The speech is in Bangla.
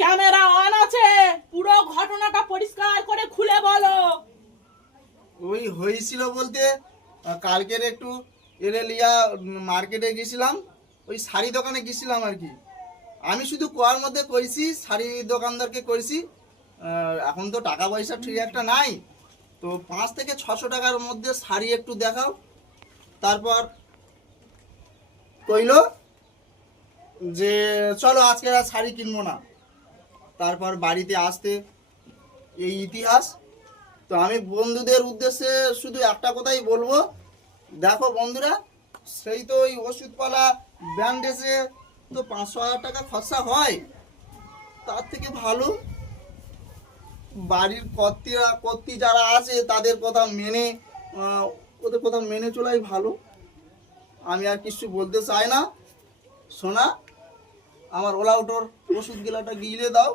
ক্যামেরা অন আছে, পুরো ঘটনাটা পরিষ্কার করে খুলে বলো। ওই হয়েছিল বলতে কালকের একটু এরেলিয়া মার্কেটে গেছিলাম, ওই শাড়ি দোকানে গেছিলাম আর কি। আমি শুধু কোয়ার মধ্যে কইছি, শাড়ি দোকানদারকে কইছি এখন তো টাকা পয়সা ঠিক একটা নাই, তো 500 থেকে 600 টাকার মধ্যে শাড়ি একটু দেখাও। তারপর কইলো যে চলো আজকে আর শাড়ি কিনবো না। তারপর বাড়িতে আসতে এই ইতিহাস। তো আমি বন্ধুদের উদ্দেশ্যে শুধু একটা কথাই বলবো, দেখো বন্ধুরা, সেই তো ওই ওষুধপালা ব্যান্ডেজে তো 500,000 টাকা খরচা হয়, তার থেকে ভালো বাড়ির কর্ত্রী যারা আছে তাদের কথা মেনে ওদের কথা মেনে চলাই ভালো। আমি আর কিছু বলতে চাই না। সোনা, আমার ওলা ওটোর ওষুধ গিলাটা গিলে দাও।